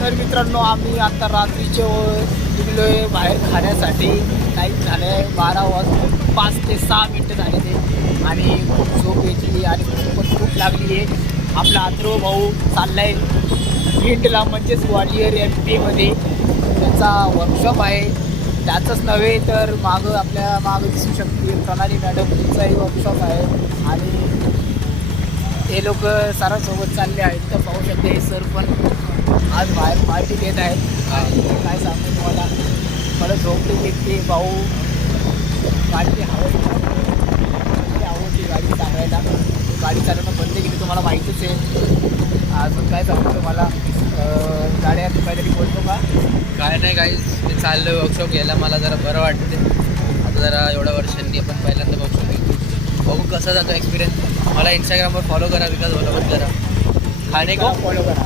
तर मित्रांनो, आम्ही आता रात्रीचे निघलो आहे बाहेर खाण्यासाठी. टाईम झालं आहे 12 वाजून 5 ते 6 मिनटं झाले ते. आणि खूप झोप येतली आणि खूप लागली आहे. आपला अथर्व भाऊ चालला आहे भिंडला, म्हणजेच ग्वालियर MP मध्ये. त्याचा वर्कशॉप आहे. त्याचंच नव्हे तर आपल्या मागं दिसू शकते प्रणाली मॅडमचाही वर्कशॉप आहे. आणि हे लोक सरांसोबत चालले आहेत. तर पाहू शकते हे सर पण आज बाहेर पार्टी देत आहेत. आणि काय सांगू तुम्हाला, मला झोपली घेतली. भाऊ गाडी आवडती गाडी चालवायला. गाडी चालवणं बंद केली तुम्हाला माहितीच आहे. अजून काय सांगू तुम्हाला, गाड्या काहीतरी बोलतो का? काय नाही गाईज, मी चाललो वर्कशॉप घ्यायला. मला जरा बरं वाटते. आता जरा एवढ्या वर्षांनी आपण पहिल्यांदा वर्कशॉप घेतो. बघू कसा जातो एक्सपिरियन्स. मला इंस्टाग्रामवर फॉलो करा, विकास बोलवत करा. खाणे को फॉलो करा.